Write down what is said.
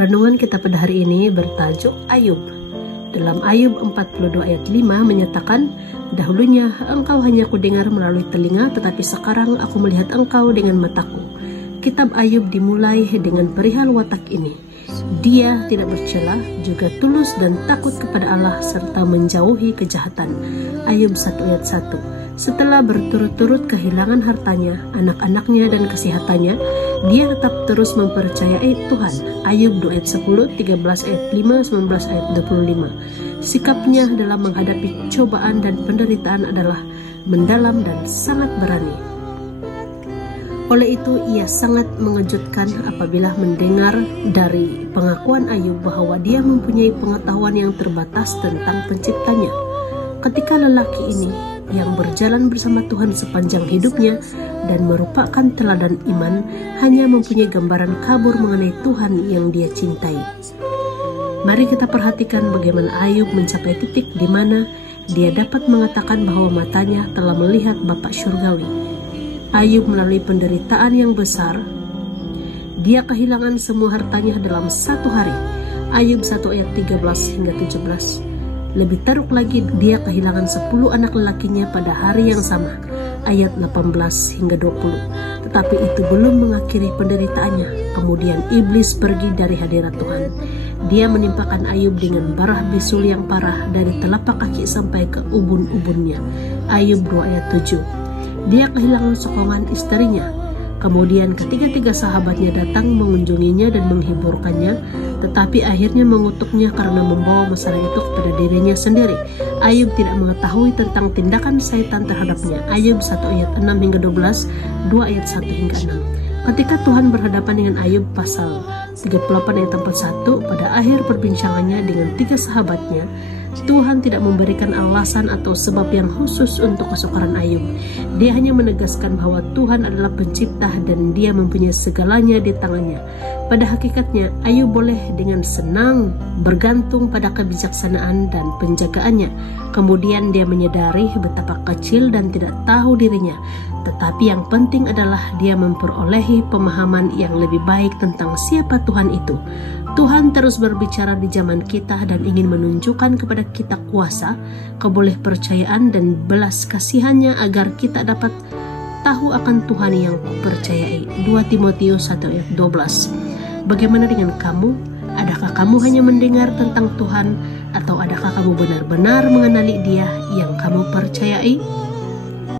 Renungan kita pada hari ini bertajuk Ayub. Dalam Ayub 42 ayat 5 menyatakan, "Dahulunya engkau hanya kudengar melalui telinga, tetapi sekarang aku melihat engkau dengan mataku." Kitab Ayub dimulai dengan perihal watak ini. Dia tidak bercela, juga tulus dan takut kepada Allah serta menjauhi kejahatan. Ayub 1 ayat 1. Setelah berturut-turut kehilangan hartanya, anak-anaknya dan kesehatannya, dia tetap terus mempercayai Tuhan. Ayub 2 ayat 10, 13 ayat 5, 19 ayat 25. Sikapnya dalam menghadapi cobaan dan penderitaan adalah mendalam dan sangat berani. Oleh itu, ia sangat mengejutkan apabila mendengar dari pengakuan Ayub bahwa dia mempunyai pengetahuan yang terbatas tentang penciptanya. Ketika lelaki ini yang berjalan bersama Tuhan sepanjang hidupnya dan merupakan teladan iman, hanya mempunyai gambaran kabur mengenai Tuhan yang dia cintai. Mari kita perhatikan bagaimana Ayub mencapai titik di mana dia dapat mengatakan bahwa matanya telah melihat Bapa Syurgawi. Ayub melalui penderitaan yang besar, dia kehilangan semua hartanya dalam satu hari. Ayub 1 ayat 13 hingga 17. Lebih teruk lagi, dia kehilangan 10 anak lelakinya pada hari yang sama. Ayat 18 hingga 20. Tetapi itu belum mengakhiri penderitaannya. Kemudian iblis pergi dari hadirat Tuhan. Dia menimpakan Ayub dengan barah bisul yang parah dari telapak kaki sampai ke ubun-ubunnya. Ayub 2 ayat 7. Dia kehilangan sokongan istrinya. Kemudian ketiga-tiga sahabatnya datang mengunjunginya dan menghiburkannya, tetapi akhirnya mengutuknya karena membawa masalah itu kepada dirinya sendiri. Ayub tidak mengetahui tentang tindakan syaitan terhadapnya. Ayub 1 ayat 6 hingga 12, 2 ayat 1 hingga 6. Ketika Tuhan berhadapan dengan Ayub pasal 38 ayat 41, pada akhir perbincangannya dengan tiga sahabatnya, Tuhan tidak memberikan alasan atau sebab yang khusus untuk kesukaran Ayub. Dia hanya menegaskan bahwa Tuhan adalah pencipta dan dia mempunyai segalanya di tangannya. Pada hakikatnya, Ayub boleh dengan senang bergantung pada kebijaksanaan dan penjagaannya. Kemudian dia menyadari betapa kecil dan tidak tahu dirinya. Tetapi yang penting adalah dia memperolehi pemahaman yang lebih baik tentang siapa Tuhan itu. Tuhan terus berbicara di zaman kita dan ingin menunjukkan kepada kita kuasa, kebolehpercayaan dan belas kasihannya agar kita dapat tahu akan Tuhan yang kupercayai. 2 Timotius 1 ayat 12. Bagaimana dengan kamu? Adakah kamu hanya mendengar tentang Tuhan, atau adakah kamu benar-benar mengenali Dia yang kamu percayai?